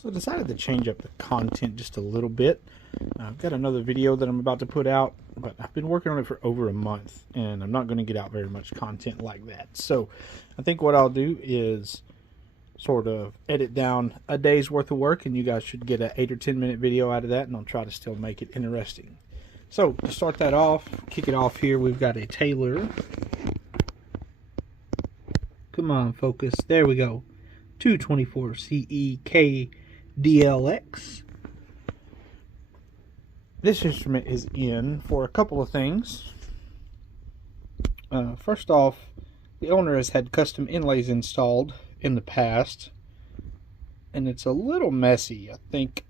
So I decided to change up the content just a little bit. I've got another video that I'm about to put out, but I've been working on it for over a month, and I'm not going to get out very much content like that. So I think what I'll do is sort of edit down a day's worth of work, and you guys should get an 8 or 10 minute video out of that, and I'll try to still make it interesting. So to start that off, kick it off here, we've got a Taylor. Come on, focus. There we go. 224 CE DLX. This instrument is in for a couple of things. First off, the owner has had custom inlays installed in the past, and it's a little messy. I think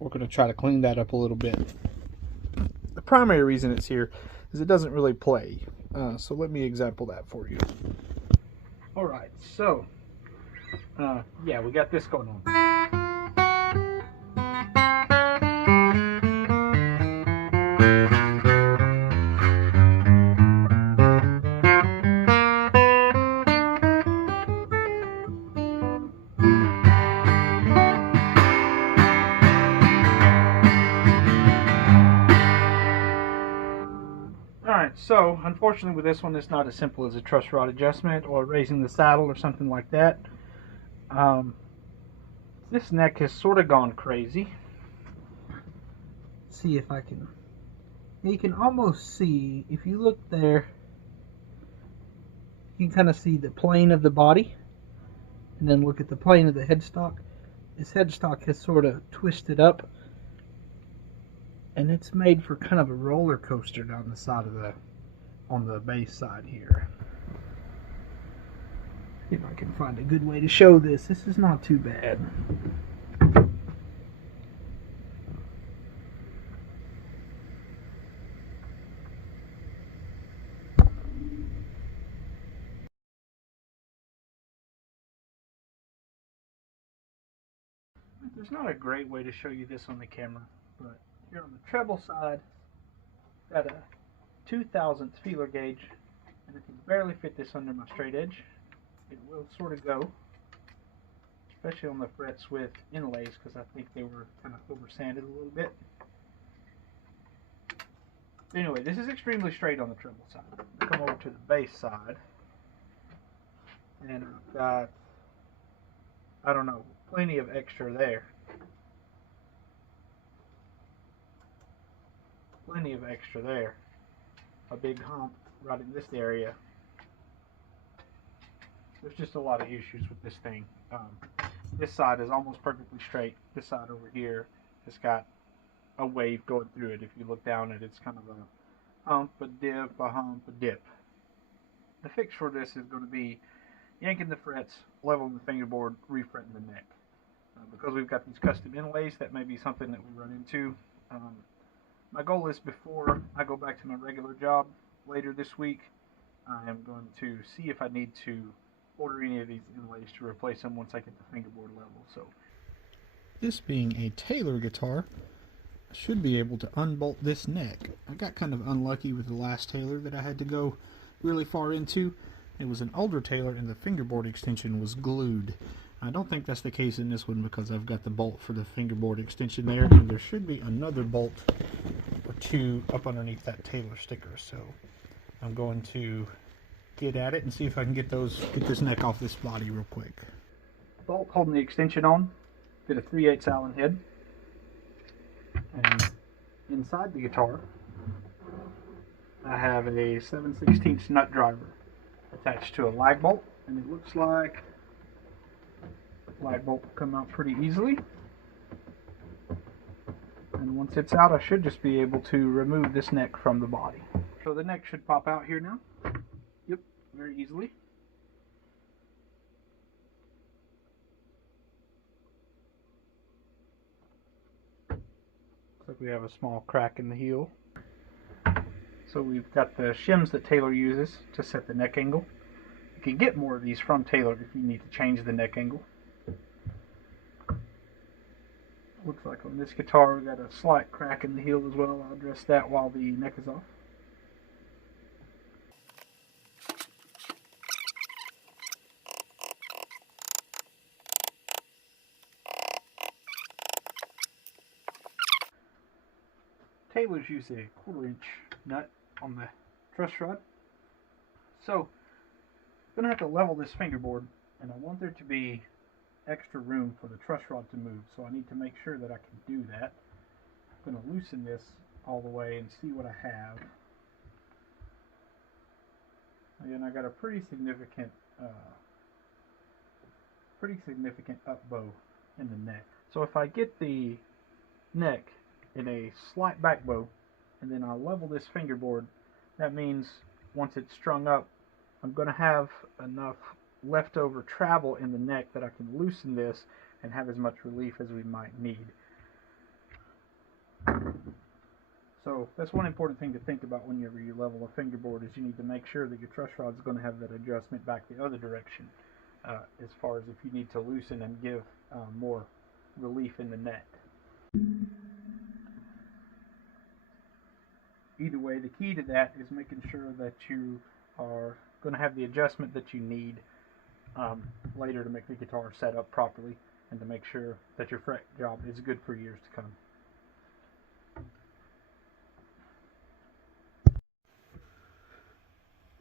we're going to try to clean that up a little bit. The primary reason it's here is it doesn't really play. So let me example that for you. Alright, so yeah, we got this going on. Alright, so unfortunately with this one it's not as simple as a truss rod adjustment or raising the saddle or something like that. This neck has sort of gone crazy. Let's see if I can... You can almost see, if you look there, you can kind of see the plane of the body, and then look at the plane of the headstock. This headstock has sort of twisted up, and it's made for kind of a roller coaster down the side of on the base side here. See if I can find a good way to show this. This is not too bad. There's not a great way to show you this on the camera, but here on the treble side, got a 2/1000 feeler gauge, and I can barely fit this under my straight edge. It will sort of go, especially on the frets with inlays, because I think they were kind of over sanded a little bit. But anyway, this is extremely straight on the treble side. I'll come over to the bass side, and I've got, I don't know, plenty of extra there. Plenty of extra there. A big hump right in this area. There's just a lot of issues with this thing. This side is almost perfectly straight. This side over here has got a wave going through it. If you look down at it, it's kind of a hump, a dip, a hump, a dip. The fix for this is going to be yanking the frets, leveling the fingerboard, refretting the neck. Because we've got these custom inlays, that may be something that we run into. My goal is, before I go back to my regular job later this week, I am going to see if I need to order any of these inlays to replace them once I get the fingerboard level. So, this being a Taylor guitar, I should be able to unbolt this neck. I got kind of unlucky with the last Taylor that I had to go really far into. It was an older Taylor and the fingerboard extension was glued. I don't think that's the case in this one because I've got the bolt for the fingerboard extension there, and there should be another bolt or two up underneath that Taylor sticker. So I'm going to get at it and see if I can get this neck off this body real quick. Bolt holding the extension on, fit a 3/8 Allen head, and inside the guitar I have a 7/16 nut driver attached to a lag bolt, and it looks like lag bolt will come out pretty easily. And once it's out, I should just be able to remove this neck from the body. So the neck should pop out here now. Yep, very easily. Looks like we have a small crack in the heel. So we've got the shims that Taylor uses to set the neck angle. You can get more of these from Taylor if you need to change the neck angle. Looks like on this guitar we got a slight crack in the heel as well. I'll address that while the neck is off. Taylor's used a 1/4 inch nut on the truss rod. So I'm going to have to level this fingerboard, and I want there to be extra room for the truss rod to move, so I need to make sure that I can do that. I'm going to loosen this all the way and see what I have. Again, I got a pretty significant up bow in the neck. So if I get the neck in a slight back bow, and then I level this fingerboard, that means once it's strung up, I'm going to have enough leftover travel in the neck that I can loosen this and have as much relief as we might need. So that's one important thing to think about whenever you level a fingerboard, is you need to make sure that your truss rod is going to have that adjustment back the other direction, as far as if you need to loosen and give more relief in the neck. Either way, the key to that is making sure that you are going to have the adjustment that you need later to make the guitar set up properly, and to make sure that your fret job is good for years to come.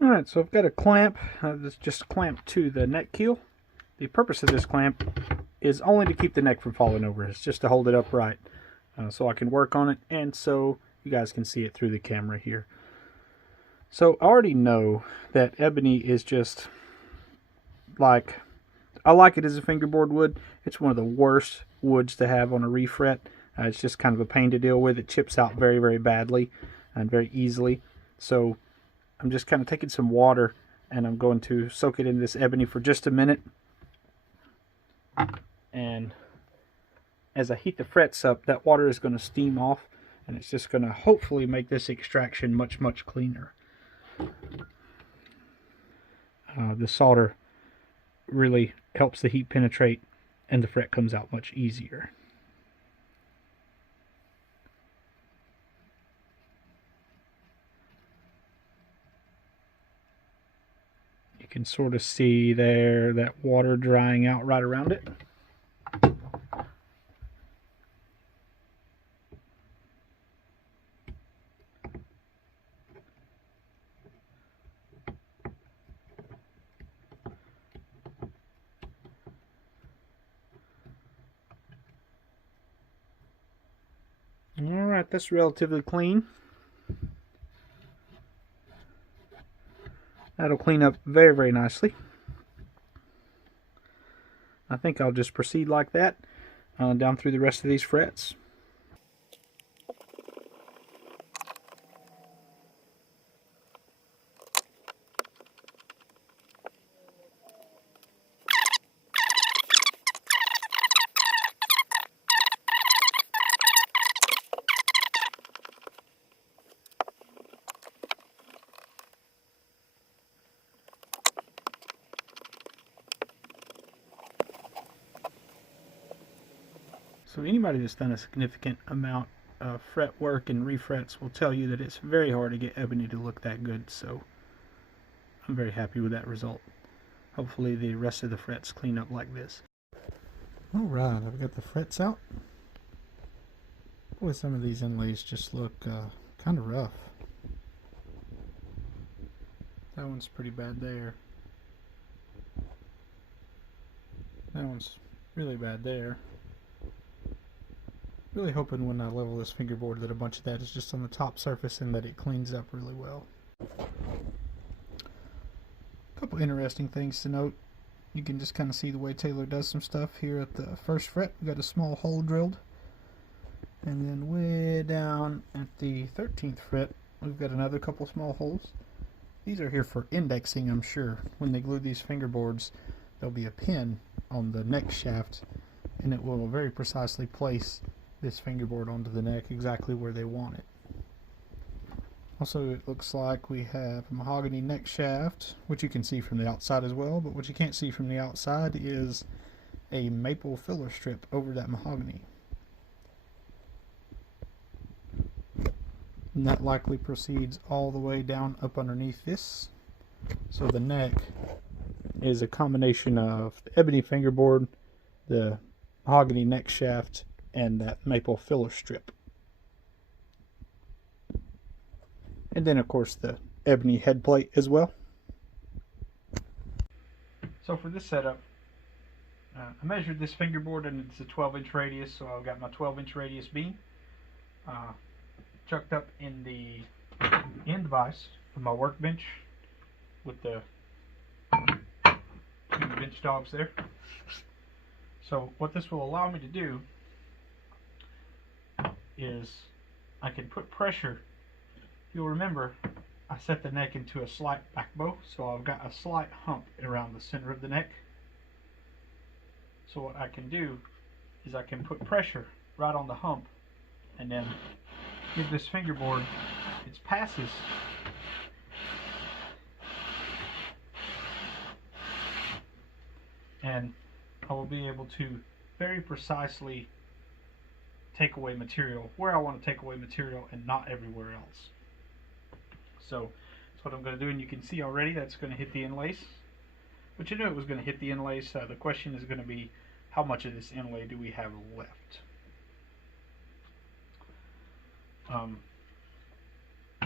Alright, so I've got a clamp that's just clamped to the neck keel. The purpose of this clamp is only to keep the neck from falling over. It's just to hold it upright so I can work on it, and so you guys can see it through the camera here. So I already know that ebony is just like, I like it as a fingerboard wood. It's one of the worst woods to have on a refret. It's just kind of a pain to deal with. It chips out very, very badly and very easily. So I'm just kind of taking some water and I'm going to soak it in this ebony for just a minute. And as I heat the frets up, that water is going to steam off, and it's just going to hopefully make this extraction much, much cleaner. The solder really helps the heat penetrate, and the fret comes out much easier. You can sort of see there that water drying out right around it. Alright, that's relatively clean. That'll clean up very, very nicely. I think I'll just proceed like that down through the rest of these frets. So anybody that's done a significant amount of fret work and refrets will tell you that it's very hard to get ebony to look that good, so I'm very happy with that result. Hopefully the rest of the frets clean up like this. Alright, I've got the frets out. Boy, some of these inlays just look kind of rough. That one's pretty bad there. That one's really bad there. Really hoping when I level this fingerboard that a bunch of that is just on the top surface and that it cleans up really well. A couple interesting things to note. You can just kind of see the way Taylor does some stuff here at the first fret. We've got a small hole drilled. And then way down at the 13th fret, we've got another couple small holes. These are here for indexing, I'm sure. When they glue these fingerboards, there'll be a pin on the neck shaft, and it will very precisely place this fingerboard onto the neck exactly where they want it. Also, it looks like we have a mahogany neck shaft, which you can see from the outside as well, but what you can't see from the outside is a maple filler strip over that mahogany. And that likely proceeds all the way down up underneath this. So the neck is a combination of the ebony fingerboard, the mahogany neck shaft, and that maple filler strip. and then of course the ebony head plate as well. So for this setup, I measured this fingerboard and it's a 12-inch radius, so I've got my 12-inch radius beam chucked up in the end vise of my workbench with the two bench dogs there. So what this will allow me to do is I can put pressure. You'll remember I set the neck into a slight back bow, so I've got a slight hump around the center of the neck. So what I can do is I can put pressure right on the hump and then give this fingerboard its passes and I will be able to very precisely take away material where I want to take away material and not everywhere else. So that's what I'm going to do, and you can see already that's going to hit the inlays. But you knew it was going to hit the inlays. The question is going to be, how much of this inlay do we have left?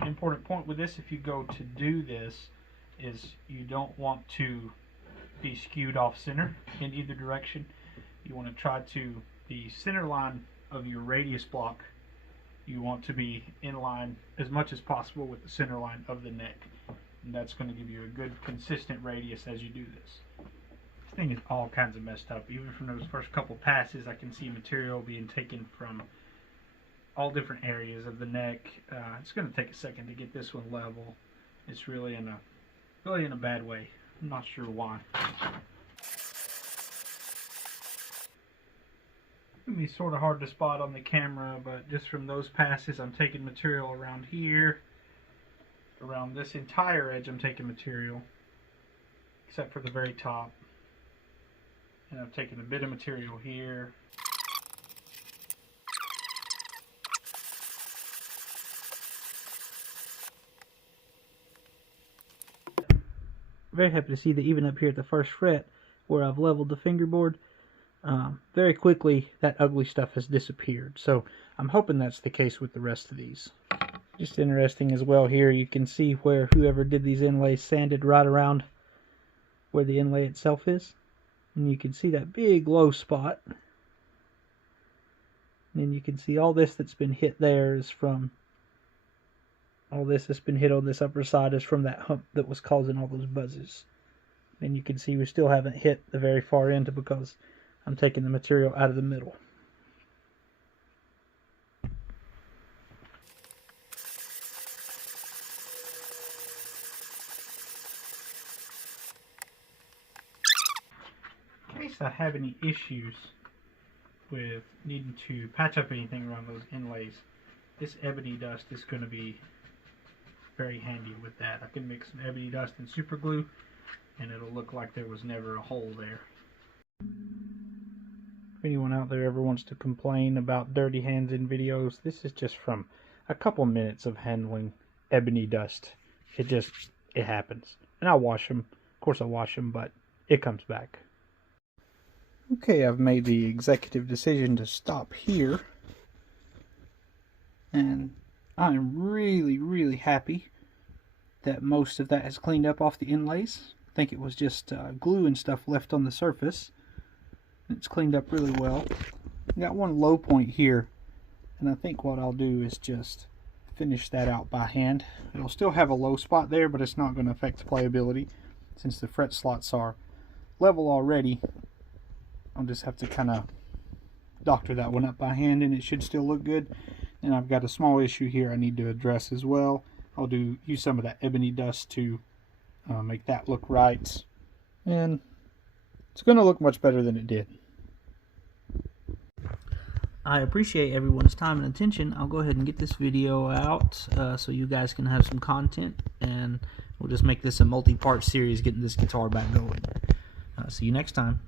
Important point with this, if you go to do this, is you don't want to be skewed off center in either direction. You want to try to, the center line of your radius block, you want to be in line as much as possible with the center line of the neck, and that's going to give you a good consistent radius as you do this. This thing is all kinds of messed up. Even from those first couple passes, I can see material being taken from all different areas of the neck. It's going to take a second to get this one level. It's really in a bad way. I'm not sure why. It can be sort of hard to spot on the camera, but just from those passes, I'm taking material around here. Around this entire edge, I'm taking material, except for the very top. And I've taken a bit of material here. Very happy to see that even up here at the first fret, where I've leveled the fingerboard, very quickly that ugly stuff has disappeared. So I'm hoping that's the case with the rest of these. Just interesting as well here, you can see where whoever did these inlays sanded right around where the inlay itself is. And you can see that big low spot. And then you can see all this that's been hit there is from, all this that's been hit on this upper side is from that hump that was causing all those buzzes. And you can see we still haven't hit the very far end because I'm taking the material out of the middle. In case I have any issues with needing to patch up anything around those inlays, this ebony dust is going to be very handy with that. I can mix some ebony dust and super glue and it'll look like there was never a hole there. If anyone out there ever wants to complain about dirty hands in videos, this is just from a couple minutes of handling ebony dust. It happens. And I wash them. Of course I wash them, but it comes back. Okay, I've made the executive decision to stop here. And I'm really happy that most of that has cleaned up off the inlays. I think it was just glue and stuff left on the surface. It's cleaned up really well. Got one low point here, and I think what I'll do is just finish that out by hand. It'll still have a low spot there, but it's not going to affect playability since the fret slots are level already. I'll just have to kind of doctor that one up by hand and it should still look good. And I've got a small issue here I need to address as well. I'll use some of that ebony dust to make that look right, and it's going to look much better than it did. I appreciate everyone's time and attention. I'll go ahead and get this video out so you guys can have some content, and we'll just make this a multi-part series getting this guitar back going. See you next time.